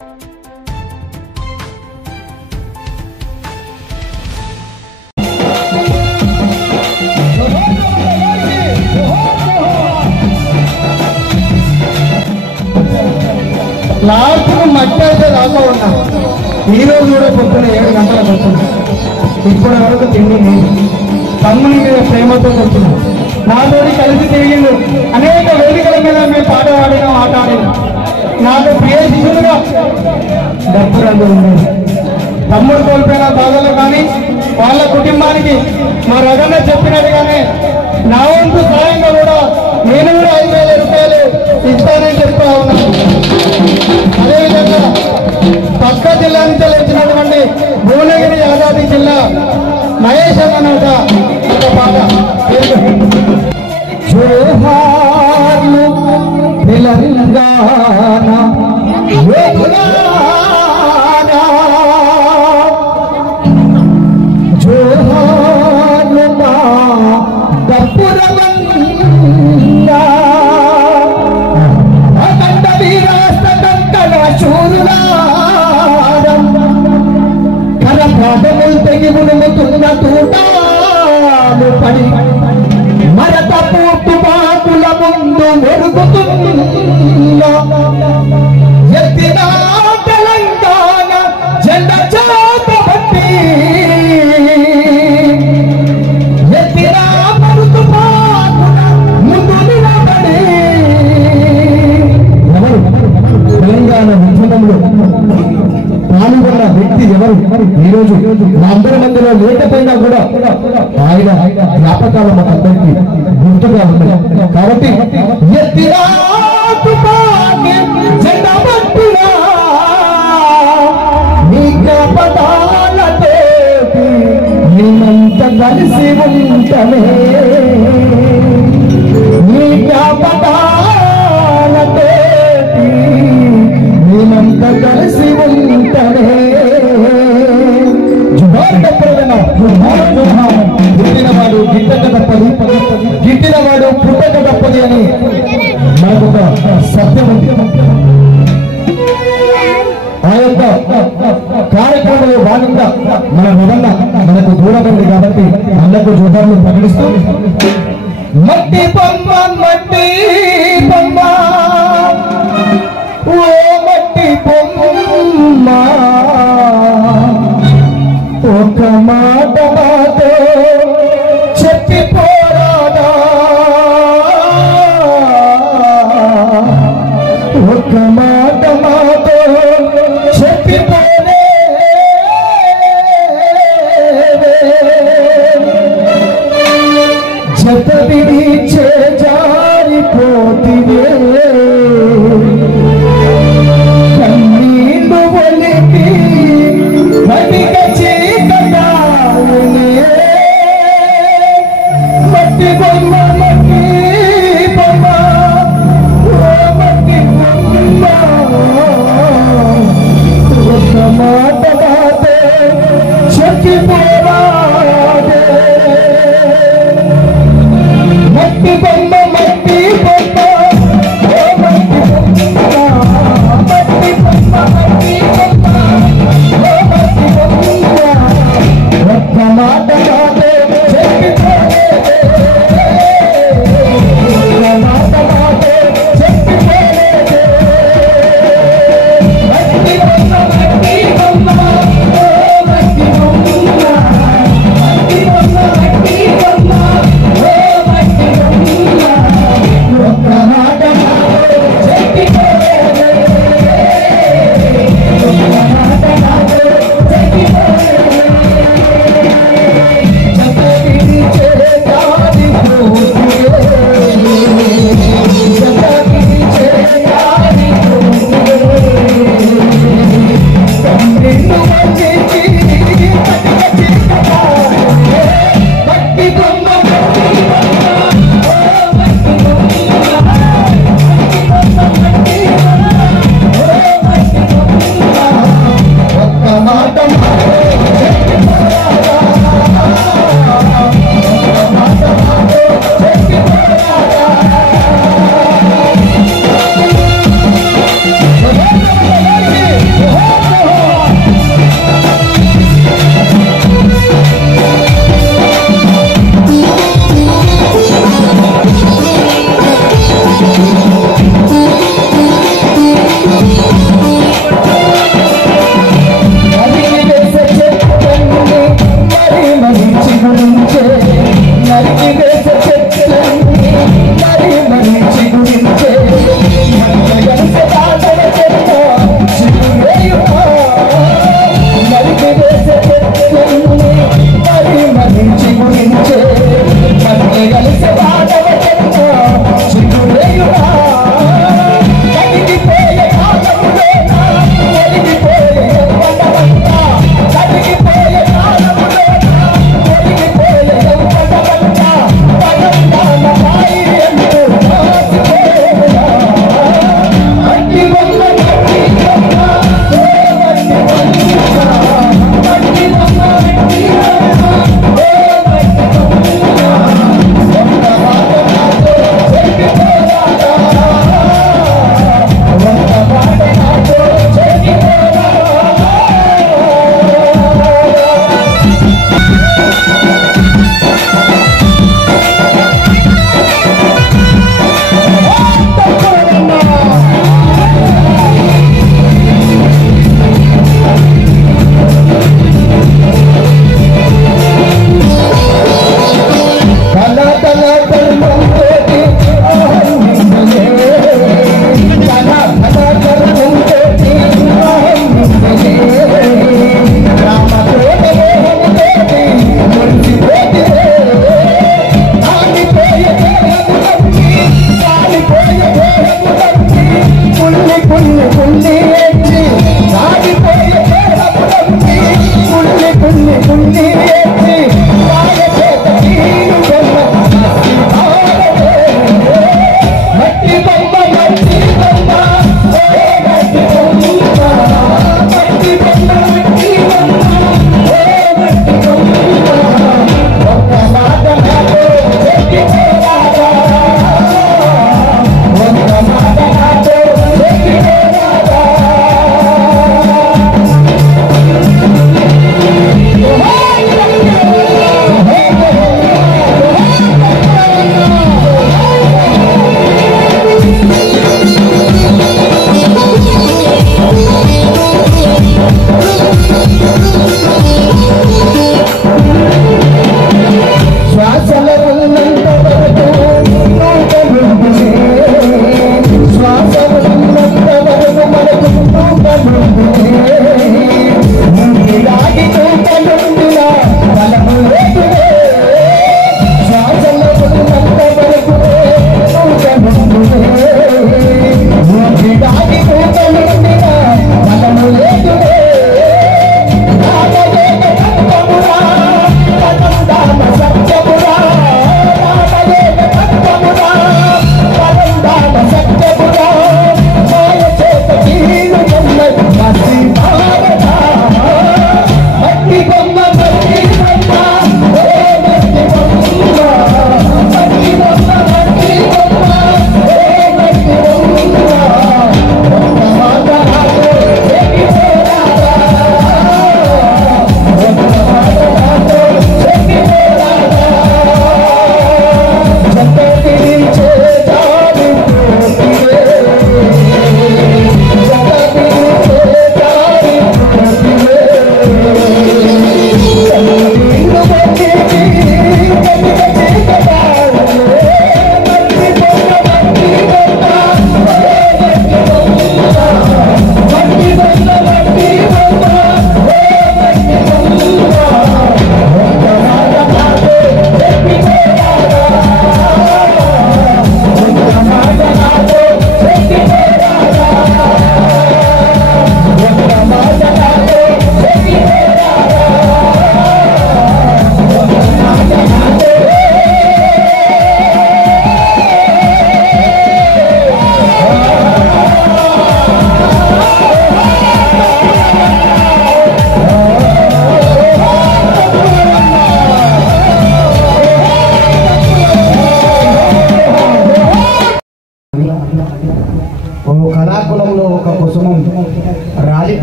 Last మట్టి అయితే దాకా ఉన్నా. ఈరోజు కూడా పొద్దున 7 గంటలకు వస్తున్నా. ఇప్పటి వరకు తిండి లేదు. తమ్ముని మీద ప్రేమతో వస్తున్నాం. నాతోటి కలిసి తిరిగిండు. అనేక వేదికల మీద మేము పాట ఆడినాం, ఆట ఆడినాం. నాకు ప్రియ శిష్యులుగా డబ్బు రంగు ఉండేది. తమ్ముడు కోల్పోయిన బాధలు కానీ వాళ్ళ కుటుంబానికి మా రగన్న చెప్పినట్టుగానే నా వంతు సాయంగా కూడా నేను కూడా 5,000 రూపాయలు ఇస్తానని చెప్తా ఉన్నాను. అదేవిధంగా పక్క జిల్లా నుంచి వచ్చినటువంటి భువనగిరి యాదాద్రి జిల్లా మహేష్ అన్నమాట ఒక పాట. జోహార్లు తెలంగాణ జోహార్లు మా దప్పురమన్నా అఖండ వీరాస్త కంకణ శూరులారం కరపాదములు తెగి మునుముతున్న తూటాలు పడి మరత పూర్తి పాకుల ముందు మెరుగుతున్న ఎత్తిన తెలంగాణ జెండ చాట బట్టి ఎత్తిన మరుతు పాకుల ముందు నిలబడి తెలంగాణ ఉద్యమంలో పాల్గొన్న వ్యక్తి ఎవరు ఈరోజు అందరి మధ్యలో లేకపోయినా కూడా ఆయన జ్ఞాపకాలు మనందరికీ గుర్తుగా ఉన్నాయి. కాబట్టి నీ జ్ఞాపకాలతో మేమంత కలిసి ఉంటమే, నీ జ్ఞాపకాలతో మేమంత కలిసి ఉంటమే. పుట్టినవాడు గిట్టక తప్పదు, గిట్టినవాడు పుట్టక తప్పదు అని మనకొక సత్యం ఉంది. ఆ యొక్క కార్యక్రమంలో భాగంగా మన విధంగ మనకు దూరమైంది కాబట్టి అందరికీ జోహార్లు ప్రకటిస్తూ మట్టి బొమ్మ మట్టి బొమ్మ ఓ మట్టి బొమ్మ ఒక మాట మాతో చెప్పిపోరాదా, ఒక మాట మాతో చెప్పిపోలే జత విడిచే జారిపోతివే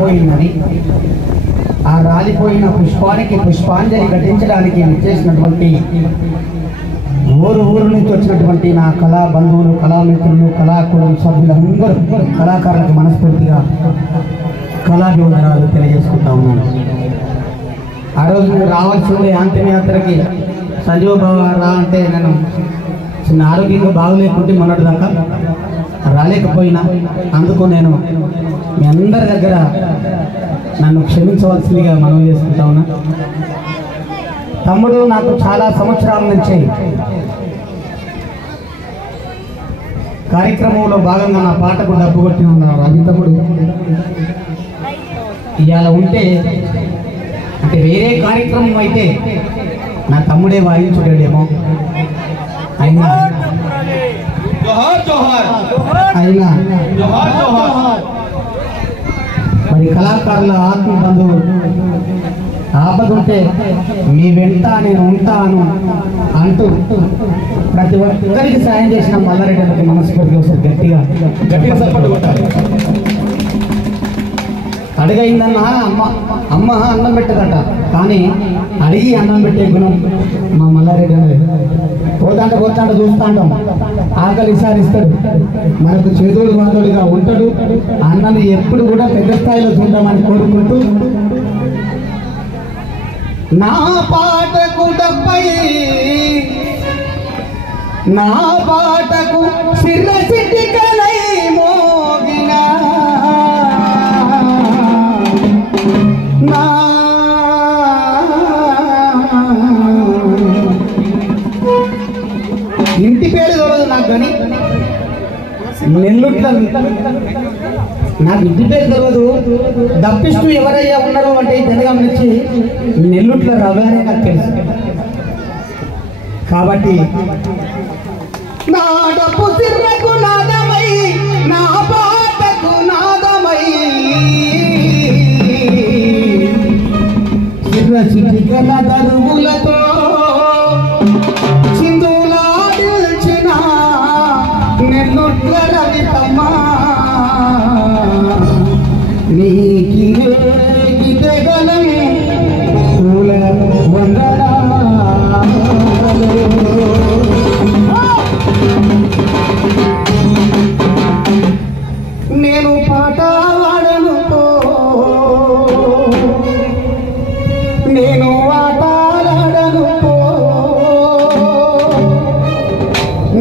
రాలిపోయిందని, ఆ రాలిపోయిన పుష్పానికి పుష్పాంజలి ఘటించడానికి చేసినటువంటి ఊరు నుంచి వచ్చినటువంటి నా కళా బంధువులు, కళామిత్రులు, కళాకులం సభ్యులందరూ కళాకారులకు మనస్ఫూర్తిగా కళాభివందనాలు తెలియజేసుకుంటా ఉన్నాను. ఆ రోజు నేను రావాల్సిందే ఆంతర్య యాత్రకి. సంజీవ బాబు రా అంటే నేను చిన్న ఆరోగ్యంగా బాగలేకుంటే మొన్నటి దాకా రాలేకపోయినా, అందుకు నేను మీ అందరి దగ్గర నన్ను క్షమించవలసిందిగా మనవి చేసుకుంటా ఉన్నా. తమ్ముడు నాకు చాలా సంవత్సరాల నుంచి కార్యక్రమంలో భాగంగా నా పాటకు డబ్బు కొట్టి ఉన్నారు. అది తమ్ముడు ఇవాళ ఉంటే అంటే వేరే కార్యక్రమం అయితే నా తమ్ముడే వాయించుడేమో, అయినా మరి కళాకారుల ఆత్మ బంధువు ఆపదుంటే మీ వెంట నేను ఉంటాను అంటూ ప్రతి ఒక్కరికి సాయం చేసిన మల్లారెడ్డి మనస్ఫూర్తిగా ఒకసారి గట్టిగా సపోర్ట్ కొట్టాలి. అడిగైందన్నా అమ్మ అన్నం పెట్టదట, కానీ అడిగి అన్నం పెట్టే గుణం మా మల్లారెడ్డి అనేది. పోతాంట చూస్తాంటాం, ఆకలి సారిస్తాడు, మనకు చేదోడు వాదోడుగా ఉంటాడు. అన్నని ఎప్పుడు కూడా పెద్ద స్థాయిలో చూద్దామని కోరుకుంటూ నా పాటకు డబ్బై నా పాటకు సిరసిటికలై మోగిన నా ఇంటి పేరు చూడదు నాకు, కానీ నెల్లుట్ల నాకు ఇంటి పేరు తెలియదు. దప్పిస్తూ ఎవరయ్యా ఉన్నారో అంటే జనగం నుంచి నెల్లుట్ల రవి అని నాకు తెలుసు. కాబట్టి నా డబ్బు సిర్రకు నాదమై, నా పాటకు నాదమై, సిర్ర చిటికల దరువులతో చిందులాడిల్చిన నెల్లుట్ల రవితమ్మా, నీకిగలం పూల వందనా. నేను పాట వాడనుకో, నేను ఆటలాడనుకో,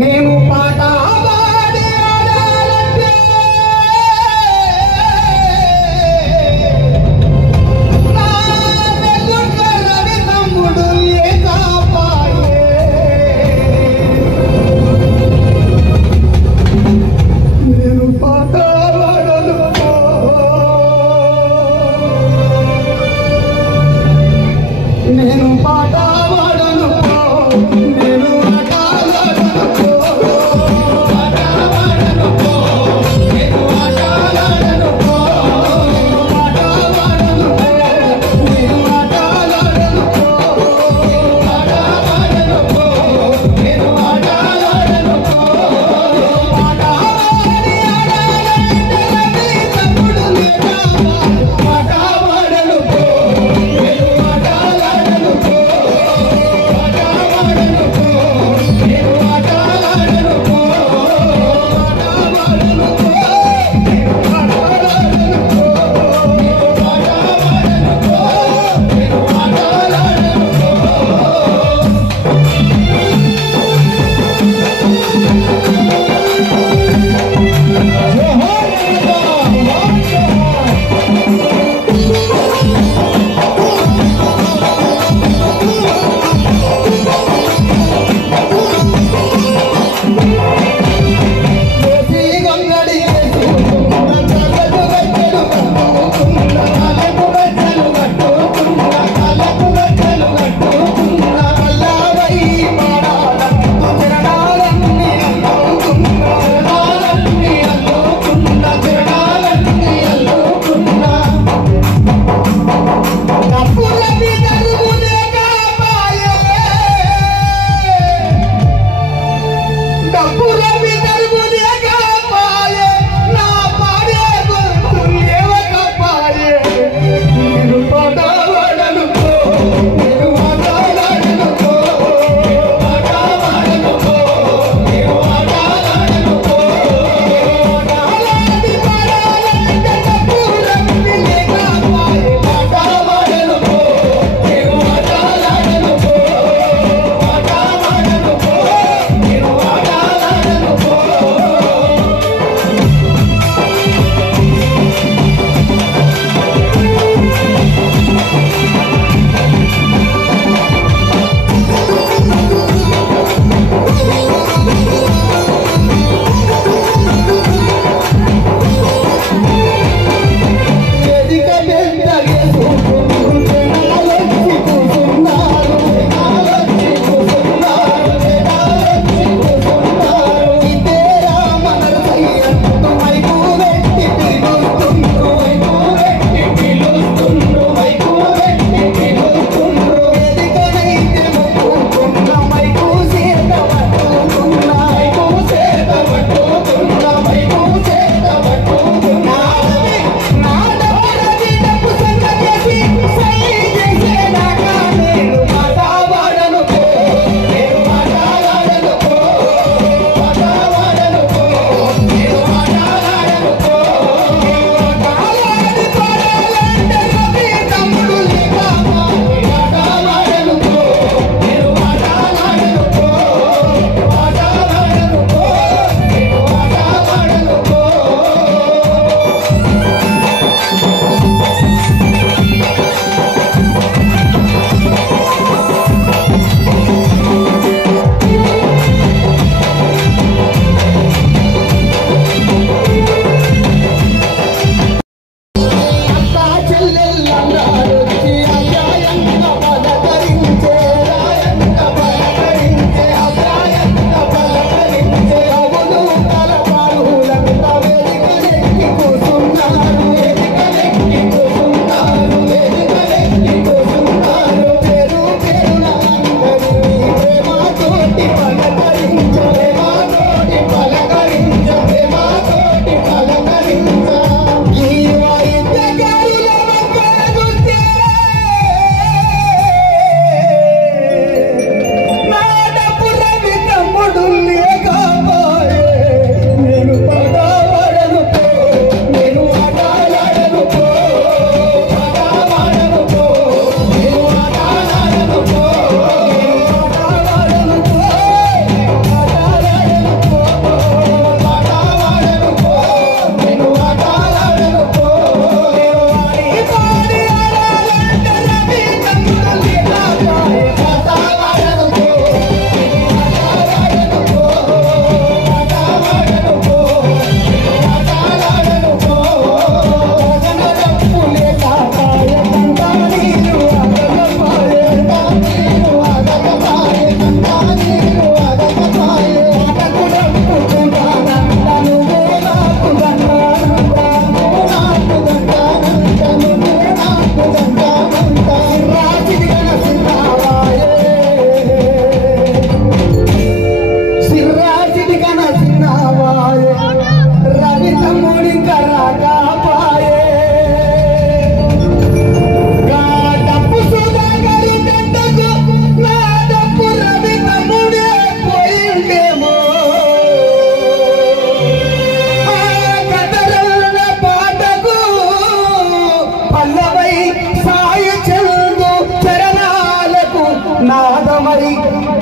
నేను పాట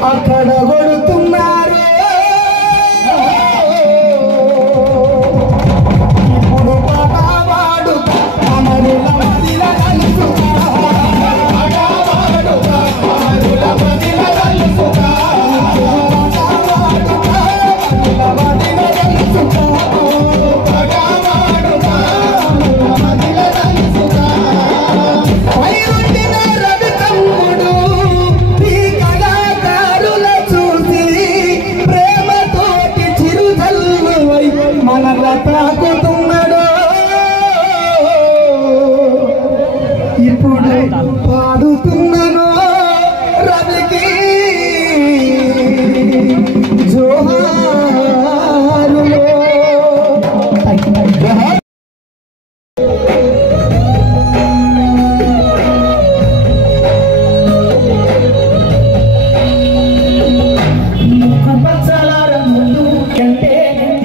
అక్కడ కొడుతున్నారు ఇప్పుడు పాటవాడు అమరుల మదిల కలుసుతా పాటవాడుతా అమరుల మదిల కలుసుతా పాటవాడుతా అమరుల మదిల కలుసుతా పాటవాడుతా అమరుల మదిల కలుసుతా వైరుండిన రవి తమ్ముడు ఈ కళాకారుల చూసి ప్రేమతోటి చిరుజల్లువై మనల తాకుతున్నాడు ఇప్పుడు పాడుతున్నాను రవికి జోహారులో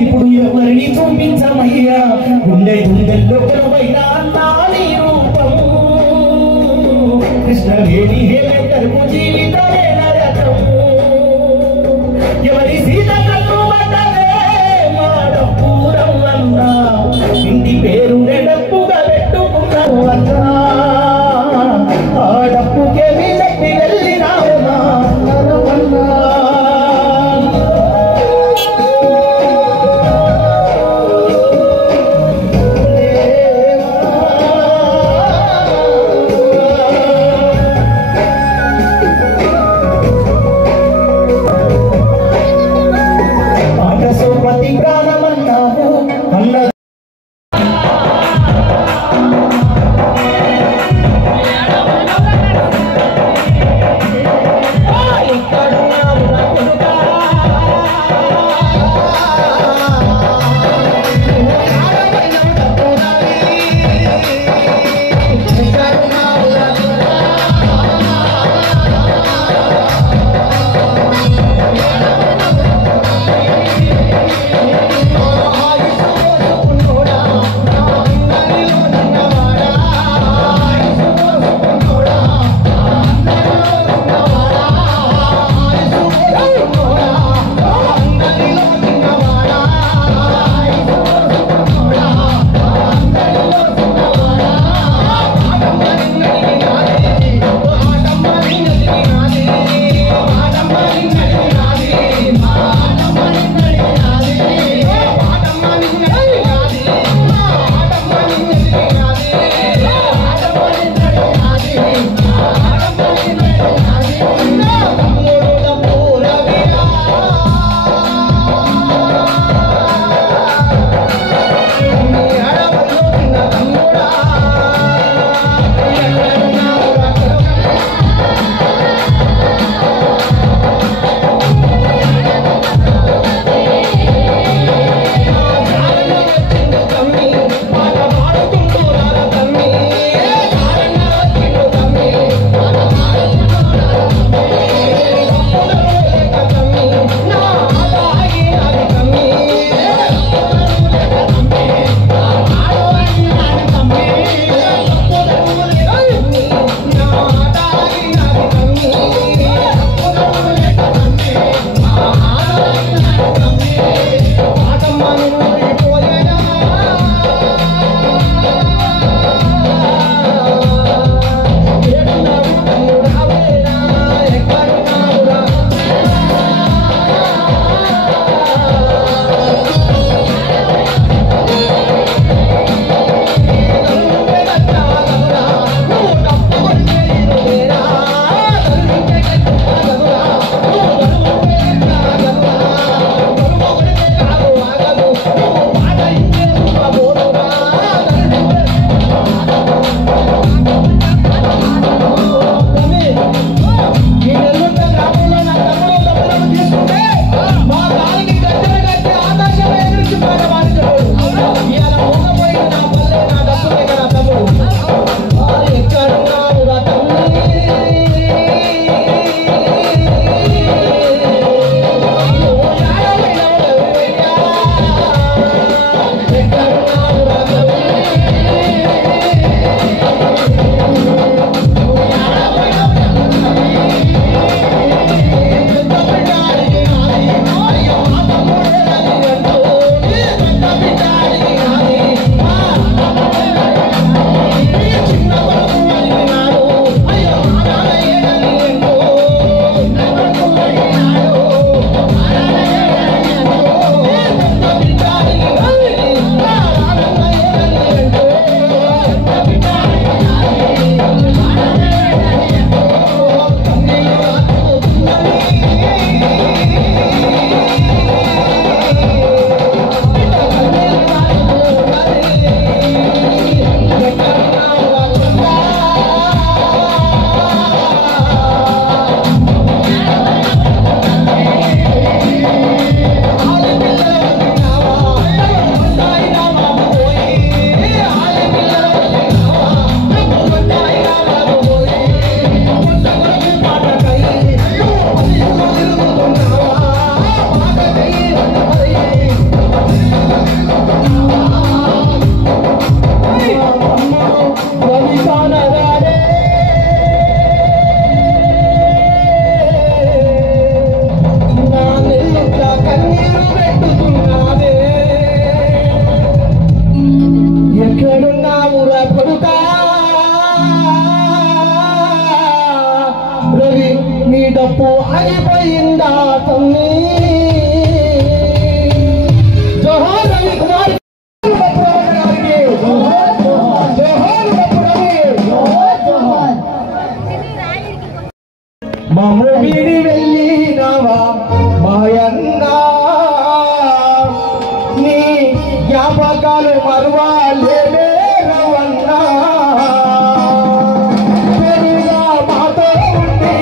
ఇప్పుడు ఎవరిని చూపించమయ్యా గుండె గుండెల్లో కొలువైనా నాని రూపం కృష్ణవేణి హేళకు జీవితమే నరకం ఎవరి సీత కన్ను పడ్డదే మాడపూరం అన్నా ఇంటి పేరు నెడప్పుగా పెట్టుకున్నావు అన్నా ఆ డప్పుకే వీళ్ళకి వెళ్ళి రావునా అన్నా ప్రతి ప్రాణమన్నావు అన్న లైఫ్ ఆగిపోయిందా తమ్మి జోహార్ రవి కుమార్ మమ్ము వీడి వెళ్ళినవా మాయన్నా నీ జ్ఞాపకాలు మరువాలేవే రవన్నా మాతో ఉండి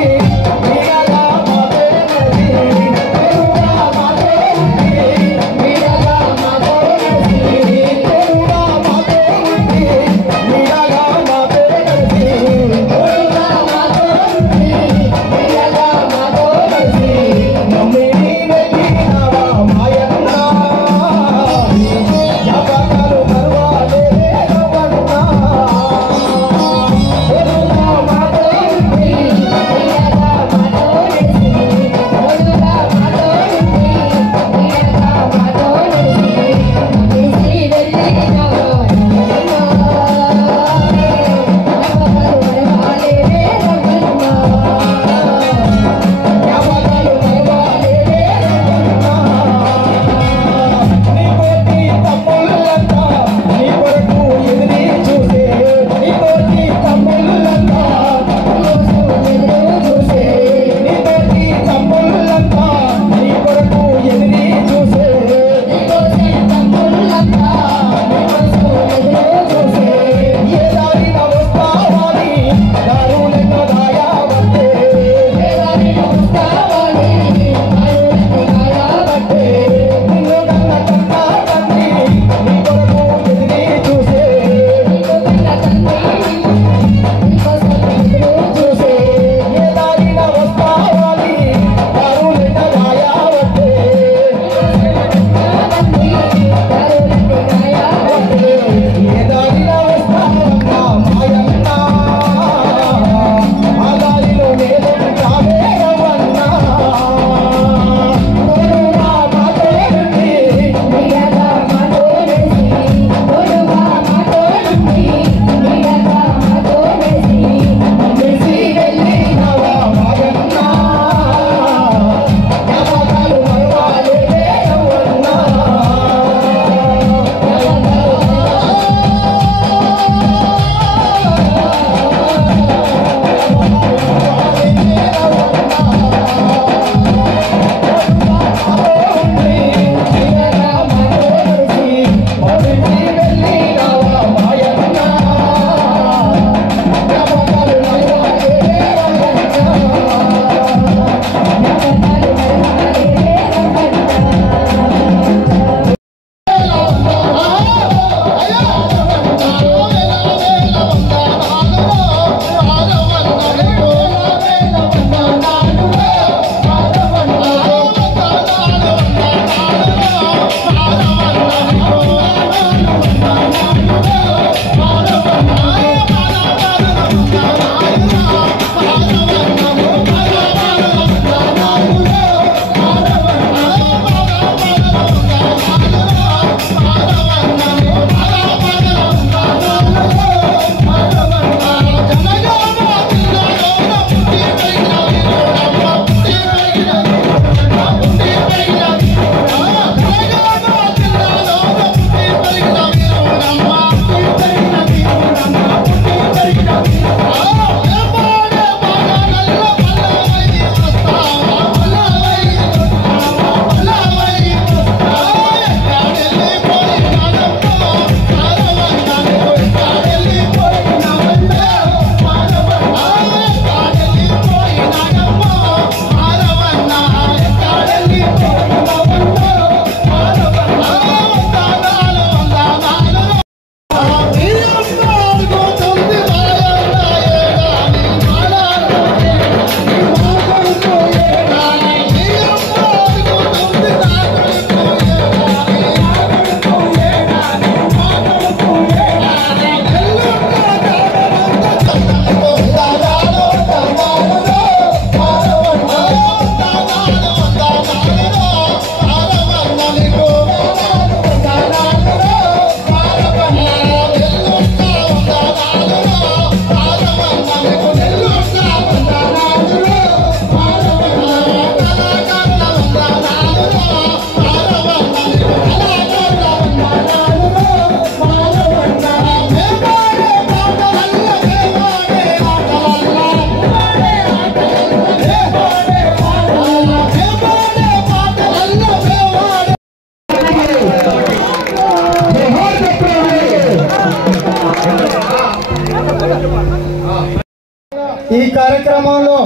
ఈ కార్యక్రమంలో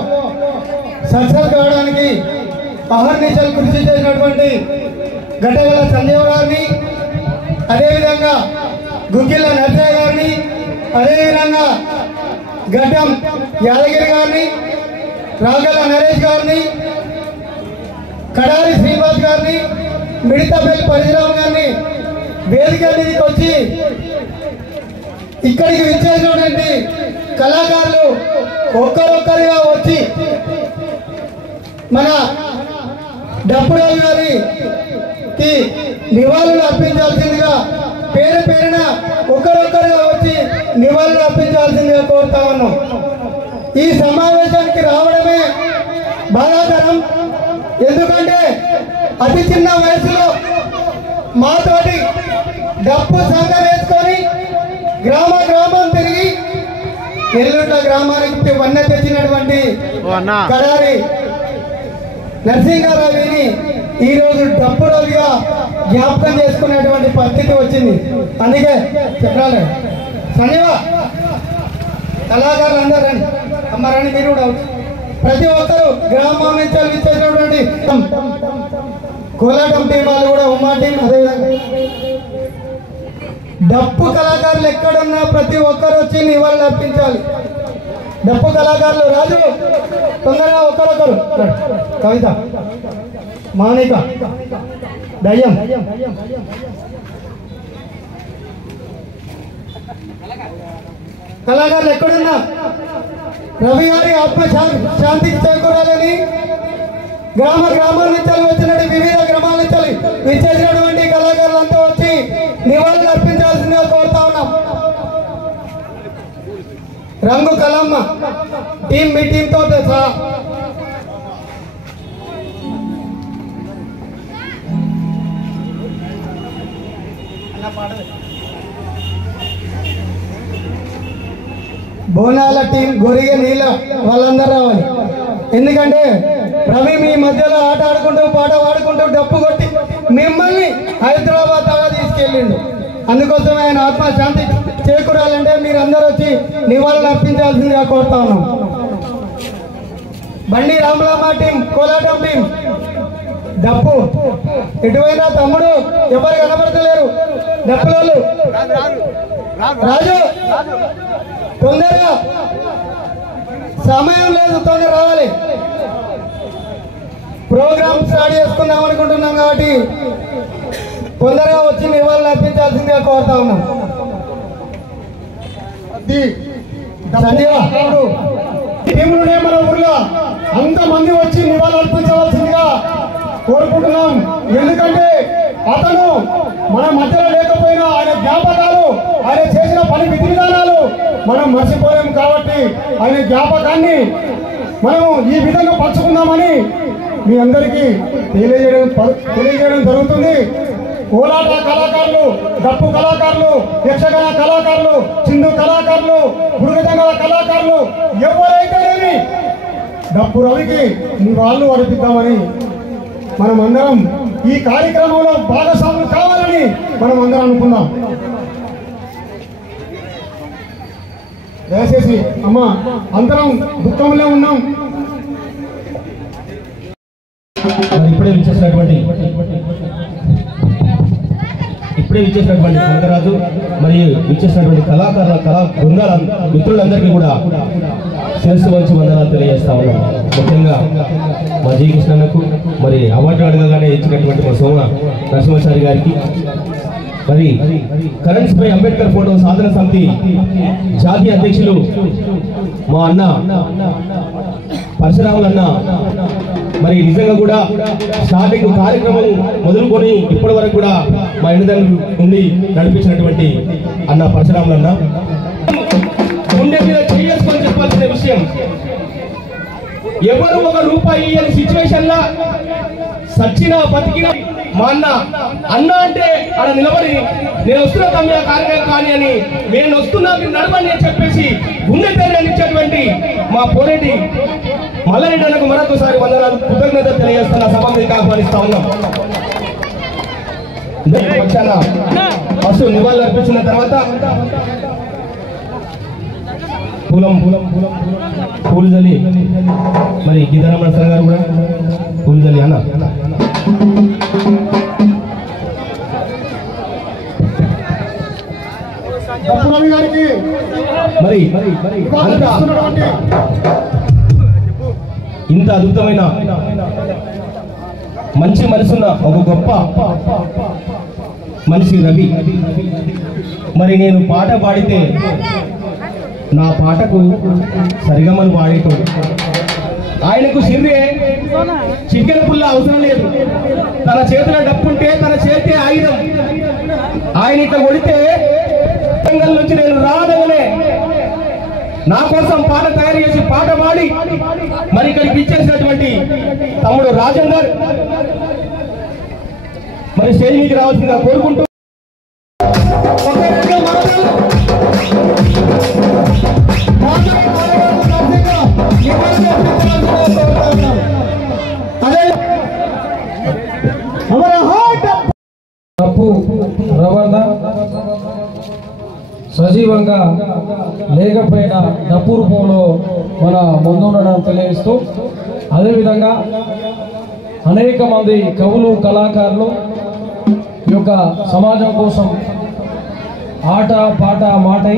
సక్సెస్ కావడానికి అహర్నిశలు కృషి చేసినటువంటి గట్టగల సంజీవ్ గారిని, అదేవిధంగా గుగ్గిళ్ళ నరసయ్య గారిని, అదేవిధంగా గడ్డం యాదగిరి గారిని, రాగల నరేష్ గారిని, కడారి శ్రీనివాస్ గారిని, మిడతపల్లి పరశురామ్ గారిని వేదిక మీదకి వచ్చి ఇక్కడికి విచ్చేసినటువంటి కళాకారులు ఒక్కరొక్కరిగా వచ్చి మన డప్పురావు గారికి నివాళులు అర్పించాల్సిందిగా పేరు పేరున ఒక్కరొక్కరుగా వచ్చి నివాళులు అర్పించాల్సిందిగా కోరుతా ఉన్నాం. ఈ సమావేశానికి రావడమే బాధాకరం. ఎందుకంటే అతి చిన్న వయసులో మాతోటి డప్పు సంఘం వేసుకొని గ్రామం తిరిగి నెల్లూట్ల గ్రామానికి వన్నె తెచ్చినటువంటి కడారి నరసింహారావుని ఈరోజు డప్పు రోజుగా జ్ఞాపకం చేసుకునేటువంటి పరిస్థితి వచ్చింది. అందుకే చెప్పాలి శనివా కళాకారులు అందరూ రండి, అమ్మారని మీరు కూడా ప్రతి ఒక్కరు గ్రామం నుంచి ఇచ్చేటటువంటి కోలాటం టీం వాళ్ళు కూడా ఉమ్మా టీం, అదేవిధంగా డప్పు కళాకారులు ఎక్కడున్నా ప్రతి ఒక్కరు వచ్చి నివాళులు అర్పించాలి. డప్పు కళాకారులు రాజు తొందరగా ఒకరొకరు, కవిత, మానిక, దయ్యం, కళాకారులు ఎక్కడున్నా రవి గారి ఆత్మ శాంతికి చేకూరాలని గ్రామాల నుంచి వచ్చినటువంటి వివిధ గ్రామాల నుంచి విచ్చేసినటువంటి కళాకారులంతా వచ్చి నివాళులు అర్పించాల్సిందిగా కోరుతా ఉన్నాం. రంగు కలమ్మ టీం మీ టీంతో సహా బోనాల టీం, గొరిగ నీళ్ళ వాళ్ళందరూ రావాలి. ఎందుకంటే రవి మీ మధ్యలో ఆట ఆడుకుంటూ పాట పాడుకుంటూ డప్పు కొట్టి మిమ్మల్ని హైదరాబాద్ దాకా తీసుకెళ్ళిండు. అందుకోసం ఆయన ఆత్మ శాంతి చేకూరాలంటే మీరు అందరూ వచ్చి నివాళులు అర్పించాల్సిందిగా కోరుతా ఉన్నాం. బండి రామలమ్మ టీం, కోలాటం టీం, డప్పు ఎటువైనా తమ్ముడు ఎవరు కనబడతలేరు. డప్పులు రాజు తొందరగా, సమయం లేదు, తొందర రావాలి. ప్రోగ్రామ్ స్టార్ట్ చేసుకుందాం అనుకుంటున్నాం కాబట్టి తొందరగా వచ్చి నివాళులు అర్పించాల్సిందిగా కోరుతా ఉన్నాం. టీములునే మన ఊర్లో అంతమంది వచ్చి నివాళులు అర్పించవలసిందిగా కోరుకుంటున్నాం. ఎందుకంటే అతను మన మధ్యలో లేకపోయినా ఆయన జ్ఞాపకాలు, ఆయన చేసిన పని విధి విధానాలు మనం మర్చిపోయాం. కాబట్టి ఆయన జ్ఞాపకాన్ని మనం ఈ విధంగా పంచుకుందామని మీ అందరికీ తెలియజేయడం జరుగుతుంది. కోలాట కళాకారులు, డప్పు కళాకారులు, యక్షగాన కళాకారులు, చిందు కళాకారులు, మృగజంగాల కళాకారులు ఎవరైతేనేమి డప్పు రవికి వాళ్ళు అర్పిద్దామని మనం అందరం ఈ కార్యక్రమంలో భాగస్వాములు కావాలని మనం అందరం అనుకున్నాం. దయచేసి అమ్మ, అందరం దుఃఖంలో ఉన్నాం. ఇప్పుడే విచ్చేసినటువంటి కనకరాజు మరియు విచ్చేసినటువంటి కళా బృందాల మిత్రులందరికీ కూడా శిరస్సు వంచి వందనాలు తెలియజేస్తా ఉన్నాం. ముఖ్యంగా మా జీ కృష్ణకు మరి అవార్డు అడగగానే ఇచ్చినటువంటి మా సోమ నరసింహాచారి గారికి, మరి కరెంట్స్ పై అంబేద్కర్ ఫోటో సాధన సమితి జాతీయ అధ్యక్షులు మా అన్న పరశురాములు అన్న, మరి నిజంగా కూడా స్టార్టింగ్ కార్యక్రమం మొదలుకొని ఇప్పటి వరకు కూడా మా ఇంటిదల్లు ఉండి నడిపించినటువంటి అన్న పరశురాములు అన్న, గుండె మీద చేసుకొని చెప్పాల్సిన విషయం, ఎవరు ఒక రూపాయి ఇయ్యని సిచ్యువేషన్ లా సచ్చినా బతికిన మా అన్న అంటే ఆడ నిలబడి నేను వస్తున్నా తమ్మి ఆ కార్యక్రమం కానీ అని, నేను వస్తున్నా మీరు నడవని అని చెప్పేసి గుండె ధైర్యాన్ని ఇచ్చేటువంటి మా పోరెడ్డి మల్లారెడ్డి అన్నకు మరొకసారి వందనాలు కృతజ్ఞతలు తెలియజేస్తున్న సభ మీకు ఆహ్వానిస్తా ఉన్నాం. ఫస్ట్ నివాళులు అర్పించిన తర్వాత పూలు జల్లి మరి గిద్దరమణ సార్ గారు కూడా పూలు జల్లి అన్న మరి ఇంత అద్భుతమైన మంచి మనసున్న ఒక గొప్ప మనిషి రవి. మరి నేను పాట పాడితే నా పాటకు సరిగమలు పాడేటో ఆయనకు సిర్రే చికెన పుల్ల అవసరం లేదు. తన చేతిలో డప్పుంటే తన చేతి ఆయుధం. ఆయన ఇట్లా కొడితే నుంచి నేను రావడమే నా కోసం పాట తయారు చేసి పాట పాడి మరి ఇక్కడికి ఇచ్చేసినటువంటి తమ్ముడు రాజేందర్ మరి స్టేజ్ మీదకి రావాల్సిందిగా కోరుకుంటూ రవాణా సజీవంగా లేకపోయిన డప్పు రూపంలో మన ముందుండడం తెలియజేస్తూ అదేవిధంగా అనేక మంది కవులు కళాకారులు ఈ యొక్క సమాజం కోసం ఆట పాట మాటై